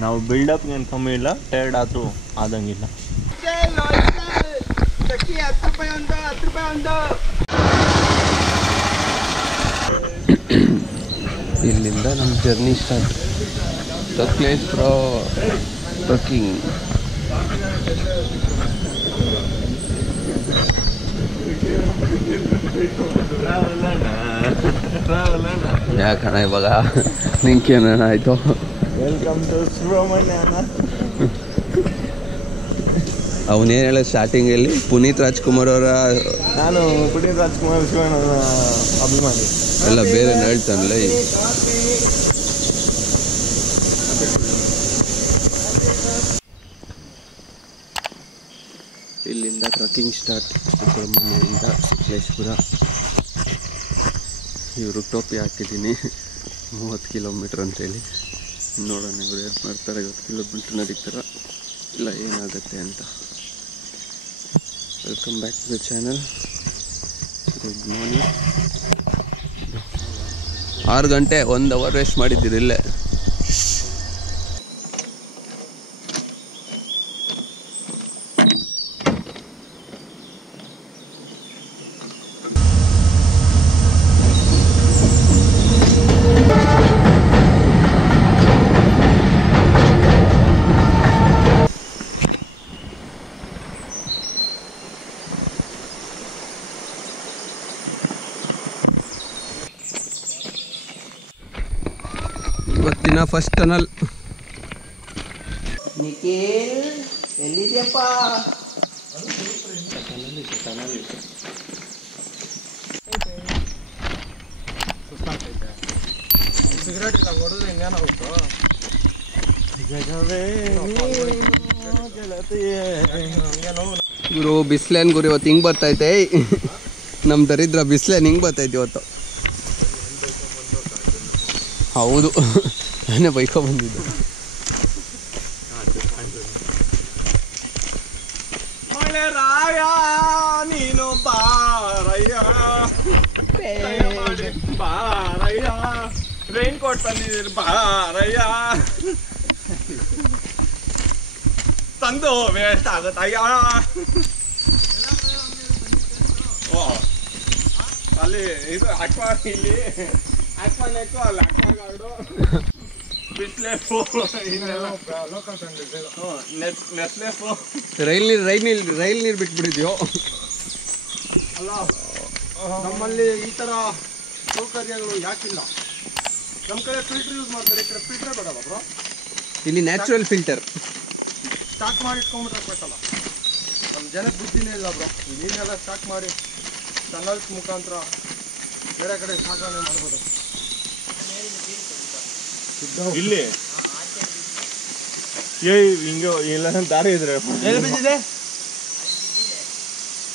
ನಾವು ಬಿಲ್ಡಪ್ ಏನು ಕಮ್ಮಿ ಇಲ್ಲ, ಟೈರ್ಡ್ ಆದರೂ ಆದಂಗಿಲ್ಲ. ಇಲ್ಲಿಂದ ನಮ್ಮ ಜರ್ನಿ ಸ್ಟಾರ್ಟ್. ಸಕ್ಲೇಶ್ಪುರ ಟ್ರಕ್ಕಿಂಗ್. ಯಾಕಣ್ಣ ಇವಾಗ ನಿಂಕೇನ ಆಯಿತು? Welcome to Subramanya. ಅವನೇನು ಹೇಳ ಸ್ಟಾರ್ಟಿಂಗಲ್ಲಿ ಪುನೀತ್ ರಾಜ್ಕುಮಾರ್ ಅವರ, ನಾನು ಪುನೀತ್ ರಾಜ್ಕುಮಾರ್ ಶಿವಣ್ಣನ ಅಭಿಮಾನಿ ಎಲ್ಲ ಬೇರೆ ಹೇಳ್ತಾನಲ್ಲ. ಇಲ್ಲಿಂದ ಟ್ರಕ್ಕಿಂಗ್ ಸ್ಟಾರ್ಟ್. ಸುಬ್ರಹ್ಮಣ್ಯದಿಂದ ಸಕಲೇಶ್ಪುರ. ಇವರು ಟೋಪಿ ಹಾಕಿದ್ದೀನಿ 30 ಕಿಲೋಮೀಟ್ರ್ ಅಂತೇಳಿ. ನೋಡೋಣ ಇವ್ರು ಏನು ಮಾಡ್ತಾರೆ. 50 ಕಿಲೋಮೀಟ್ರ್ ನಡೀತಾರ ಇಲ್ಲ ಏನಾಗುತ್ತೆ ಅಂತ. Welcome back to the channel. Good morning. 6 ಗಂಟೆ 1 ಅವರ್ ರೆಸ್ಟ್ ಮಾಡಿದ್ದೀರಿ ಇಲ್ಲೇ. ಇವತ್ತಿನ ಫಸ್ಟ್ ಟನಲ್. ನಿಖಿಲ್ ಎಲ್ಲಿದ್ಯಪ್ಪ? ಸಿಗರೇಟ್ ಇಲ್ಲ ಹೊಡೆದ್ರೆ ಇನ್ನೇನಾಗುತ್ತೋ? ಗುರು ಬಿಸ್ಲೇನ್ ಗುರು ಇವತ್ತು ಹಿಂಗೆ ಬರ್ತೈತೆ. ನಮ್ಮ ದರಿದ್ರ ಬಿಸ್ಲೇನ್ ಹಿಂಗೆ ಬರ್ತೈತೆ ಇವತ್ತು. ಹೌದು, ನಾನೇ ಬೈಕೋ ಬಂದಿದ್ದು. ಮಳೆ ರಾಯ ನೀನು ಬಾರಯ್ಯ, ಬಾರಯ್ಯ, ರೈನ್ ಕೋಟ್ ತಂದಿದ್ದೀರಿ ಬಾರಯ್ಯ, ತಂದು ವೇಸ್ಟ್ ಆಗುತ್ತಯ್ಯ. ಓ ಅಲ್ಲಿ ಇದು ಅಕ್ವಾ, ಇಲ್ಲಿ ಅಕ್ವಾನೆಕ್ಕು, ಅಲ್ಲಿ ಅಕ್ವಾಗಾರ್ಡು, ಬಿಸ್ಲೇಫು, ನೆಸ್ಲೇಫು. ರೈಲ್ ನೀರು ಬಿಟ್ಬಿಟ್ಟಿದ್ಯೋ? ಅಲ್ಲ, ನಮ್ಮಲ್ಲಿ ಈ ಥರ ಸೌಕರ್ಯಗಳು ಯಾಕಿಲ್ಲ? ನಮ್ಮ ಕಡೆ ಫಿಲ್ಟರ್ ಯೂಸ್ ಮಾಡ್ತಾರೆ, ಈ ಕಡೆ ಫಿಲ್ಟರ್ ಬೇಡಲ್ಲ ಬ್ರೋ. ಇಲ್ಲಿ ನ್ಯಾಚುರಲ್ ಫಿಲ್ಟರ್ ಸ್ಟಾಕ್ ಮಾಡಿ ಇಟ್ಕೊಂಡ್ಬಿಟ್ಟಾಕಲ್ಲ. ನಮ್ಮ ಜನಕ್ಕೆ ಬುದ್ಧಿನೇ ಇಲ್ಲ ಬ್ರೋ. ನೀನೆಲ್ಲ ಸ್ಟಾಕ್ ಮಾಡಿ ಟನಲ್ಸ್ ಮುಖಾಂತರ ಬೇರೆ ಕಡೆ ಸಾಗಣೆ ಮಾಡ್ಬೋದು. ಇಲ್ಲಿ ಹಿಂಗೆ ಇಲ್ಲ ದಾರಿ ಇದ್ರೆ ಎಲ್ಲಿ ಬಿದ್ದಿದೆ?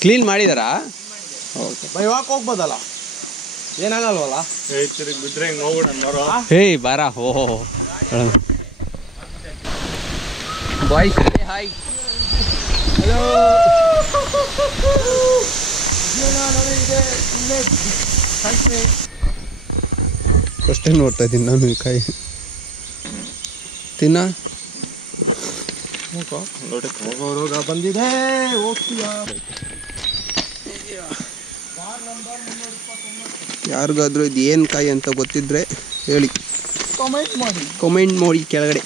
ಕ್ಲೀನ್ ಮಾಡಿದಾರಾ? ಇವಾಗ ಹೋಗ್ಬೋದಲ್ಲ, ಏನಾಗಲ್ವಲ್ಲ? ತಿರುಗಿ ಬಿದ್ರೆ ಹಿಂಗೆ ಹೋಗ್ಬಿಡ. ಹೇಯ್ ಬಾರ. ಓಹೋ boys hi. Hello. First time ನೋಡ್ತಾ ಇದ್ದೀನಿ ನಾನು ಈ ಕಾಯಿ. ತಿನ್ನ ರೋಗ ಬಂದಿದೆ. ಹೋಗ್ತೀಯಾ? ಯಾರಿಗಾದ್ರೂ ಇದು ಏನು ಕಾಯಿ ಅಂತ ಗೊತ್ತಿದ್ರೆ ಹೇಳಿ, ಕಮೆಂಟ್ ಮಾಡಿ ಕೆಳಗಡೆ.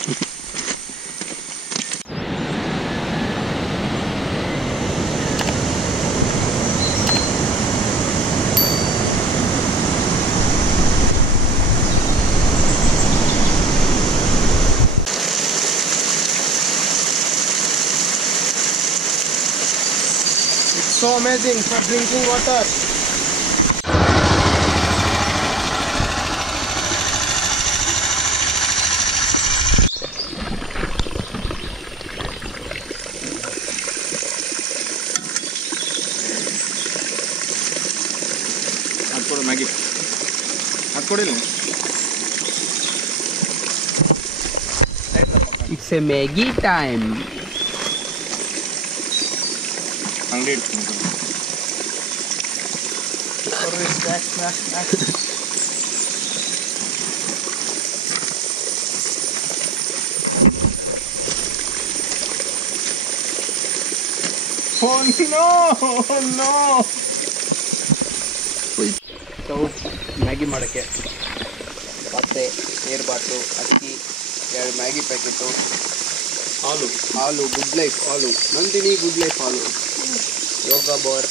So amazing for drinking water. ಹಾಕ್ಕೊಡು ಮ್ಯಾಗಿ, ಹಾಕ್ಕೊಡಿಲ್ಲ. It's a Maggi time. ಅಂಗಡಿ ಇಟ್ಕೊಂಡು ಮ್ಯಾಗಿ ಮಾಡೋಕ್ಕೆ ಪಾತ್ರೆ, ಏರ್ ಬಾಟ್ಲು, ಅಕ್ಕಿ, 2 ಮ್ಯಾಗಿ ಪ್ಯಾಕೆಟು, ಹಾಲು ಗುಡ್ ಲೈಫ್ ಹಾಲು, ನಂದಿನಿ ಗುಡ್ ಲೈಫ್ ಹಾಲು, ಯೋಗ ಬಾರ್,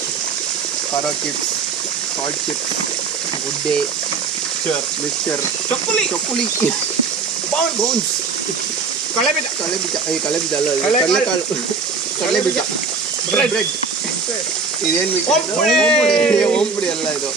ಖಾರ ಚಿಪ್ಸ್, ಸಾಲ್ಟ್ ಚಿಪ್ಸ್, ಗುಡ್ಡೆ, ಮಿಕ್ಸ್ಚರ್, ಚಪ್ಪುಲಿ, ಬೌನ್ಸ್, ಕಡಲೆಬೀಜ ಅಲ್ಲ, ಕಡಲೆಬೀಜ, ಬ್ರೆಡ್, ಇದೇನು ಓಂಪುಡಿ ಅಲ್ಲ ಇದು,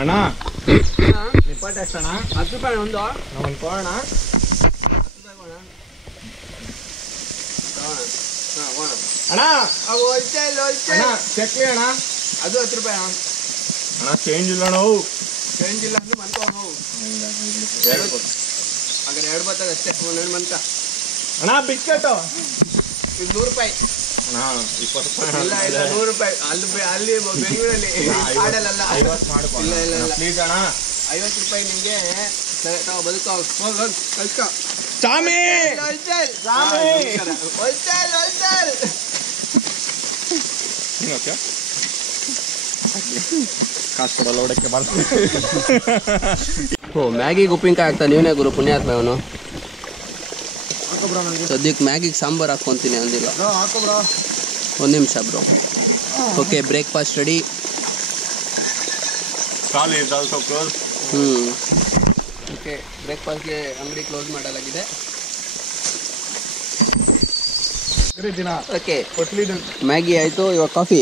ಅಣ್ಣ ನಿಪಾಟ್ ಎಷ್ಟಣ್ಣ? 10 ರೂಪಾಯಿ ಒಂದು ಒಂದು ಕೊಡೋಣ. ಅಣ್ಣ ಚಟ್ನಿ ಅಣ್ಣ ಅದು 10 ರೂಪಾಯಿ ಅಣ್ಣ. ಚೇಂಜ್ ಇಲ್ಲ ನಾವು, ಚೇಂಜ್ ಇಲ್ಲ ಅಂದ್ರೆ ಮಂತ ನಾವು ಹಾಗಾದ್ರೆ 2 ಬರ್ತದೆ ಅಷ್ಟೇ. 1 ಮಂತ ಅಣ್ಣ. ಬಿಸ್ಕೆಟ್ ಇದು 100 ರೂಪಾಯಿ ಅಣ್ಣ. 20 ರೂಪಾಯಿ ಇಲ್ಲ 100 ರೂಪಾಯಿ. ಅಲ್ಲಿ ಬೆಂಗಳೂರಲ್ಲಿ ಆಡಲ್ಲ. 50 ಮಾಡ್ಕೊ. ಇಲ್ಲ ಪ್ಲೀಸ್ ಅಣ್ಣ. 50 ರೂಪಾಯಿ ನಿಮಗೆ ಬದುಕೋ ಕಲ್ಸ್ಕೊ. ಚಾಮಿ ಕಾಸು ಕೊಡಲ್ಲ ಹೊಡಕ್ಕೆ ಬರ್ತೀನಿ. ಮ್ಯಾಗಿಗೆ ಉಪ್ಪಿನಕಾಯಿ ಹಾಕ್ತಾ ನೀವೇ ಗುರು ಪುಣ್ಯಾತ್ಮ ಅವನು. ಸದ್ಯಕ್ಕೆ ಮ್ಯಾಗಿಗೆ ಸಾಂಬಾರು ಹಾಕ್ಕೊಂತೀನಿ ಅಂದಿಲ್ಲ. 1 ನಿಮಿಷ bro. Okay, breakfast ready. Okay, ಬ್ರೇಕ್ಫಾಸ್ಟ್ಗೆ ಅಂಗಡಿ ಕ್ಲೋಸ್ ಮಾಡಲಾಗಿದೆ. ಓಕೆ, ಮ್ಯಾಗಿ ಆಯಿತು. ಇವಾಗ ಕಾಫಿ.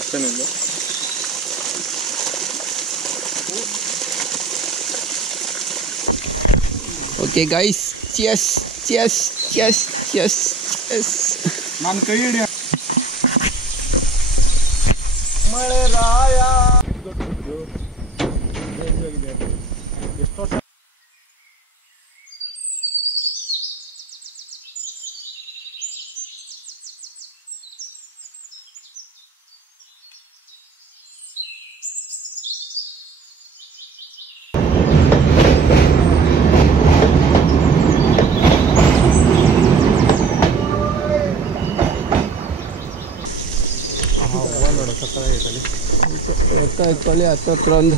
ಅಷ್ಟೇನಿಲ್ಲ. Okay guys, cheers. ನಾನು ಕೈ ಹಿಡಿಯ ಮಳೆ ರಾಯ. ಎಷ್ಟು ವರ್ಷ ಎತ್ಕೊಳ್ಳಿ. ಹತ್ತತ್ರ ಒಂದು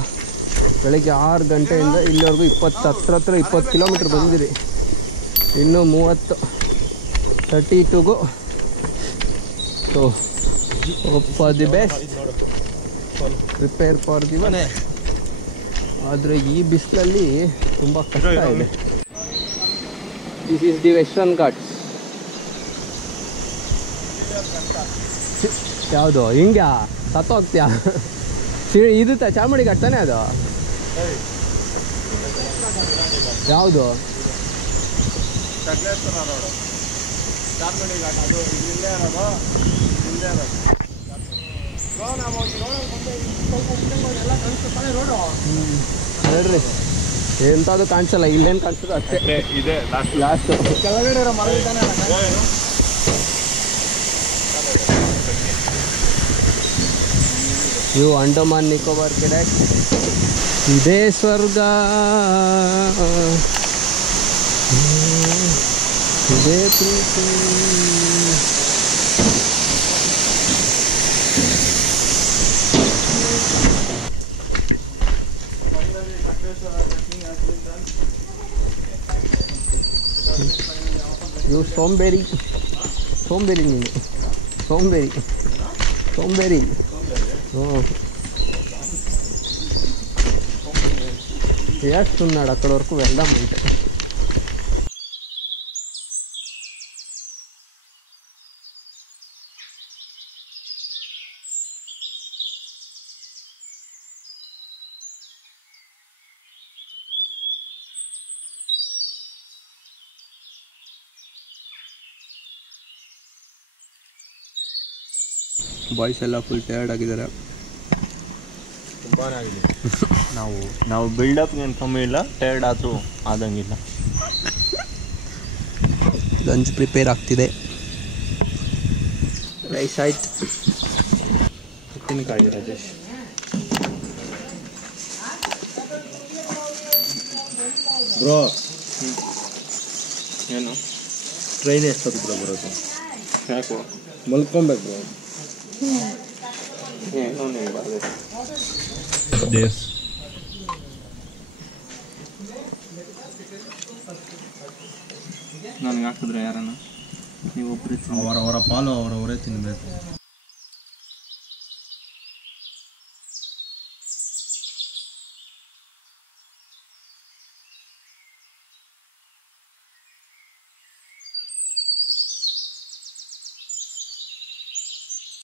ಬೆಳಗ್ಗೆ 6 ಗಂಟೆಯಿಂದ ಇಲ್ಲಿವರೆಗೂ 20 ಕಿಲೋಮೀಟ್ರ್ ಬಂದಿರಿ. ಇನ್ನೂ 32 so hope for the best, prepare for the ಮನೆ. ಆದರೆ ಈ ಬಿಸಿಲಲ್ಲಿ ತುಂಬ ಕಷ್ಟ ಇದೆ. This is the western Ghats. ಯಾವುದು ಹಿಂಗ್ಯಾ ಸತ್ತೋಗ್ತೀಯಾ? ಇದು ಚಾಮುಂಡಿ ಘಾಟ್ ತಾನೇ ಅದು? ಯಾವುದು? ಸಕಲೇಶ್ಪುರ ರೋಡು, ಚಾಮುಂಡಿ ಘಾಟ್. ಅದು ಇಲ್ಲೇ ಇರೋದು, ಹಿಂದೆ ಇರೋದು. ಎಲ್ಲ ಕಾಣಿಸ್ತಾನೆ ರೋಡು. ಹೇಳ್ರಿ, ಎಂಥದ್ದು ಕಾಣಿಸಲ್ಲ. ಇಲ್ಲೇನು ಕಾಣಿಸ್ತದೆ ಅಷ್ಟೇ. ಇದೆ ಲಾಸ್ಟು ಕೆಳಗಡೆ ಇರೋ ಮರ ಇದ್ದಾನೆ. ಇವು ಅಂಡಮಾನ್ ನಿಕೋಬಾರ್ ಕಡೆ ಇದೇ ಸ್ವರ್ಗ, ಇದೇ ಪ್ರೀತಿ. ಇವು ಸೋಂಬೇರಿ ನೀನು, ಸೋಂಬೇರಿ. చేస్తున్నాడు అక్కడి వరకు వెళ్దామంటే. ಬಾಯ್ಸ್ ಎಲ್ಲ ಫುಲ್ ಟಯರ್ಡ್ ಆಗಿದ್ದಾರೆ. ತುಂಬಾ ಆಗಿದೆ. ನಾವು ಬಿಲ್ಡಪ್ ಏನು ಕಮ್ಮಿ ಇಲ್ಲ, ಟಯರ್ಡ್ ಆದರೂ ಆದಂಗಿಲ್ಲ. ಲಂಚ್ ಪ್ರಿಪೇರ್ ಆಗ್ತಿದೆ. ರೈಸ್ ಆಯ್ತು. ಉಪ್ಪಿನಕಾಯಿ ರಾಜೇಶ್. ಬ್ರೋ ಏನು ಟ್ರೈನ್ ಎಷ್ಟೊತ್ತು ಕೂಡ ಬರೋದು? ಯಾಕೋ ಮಲ್ಕೊಬೇಕು ಬ್ರೋ. ಏನೋ ನೀವು ಬರಬೇಕು. ನನಗೆ ಹಾಕಿದ್ರೆ ಯಾರನ್ನ ನೀವು ಒಬ್ಬರು ಅವರ ಪಾಲು ಅವರವರೇ ತಿನ್ನಬೇಕು.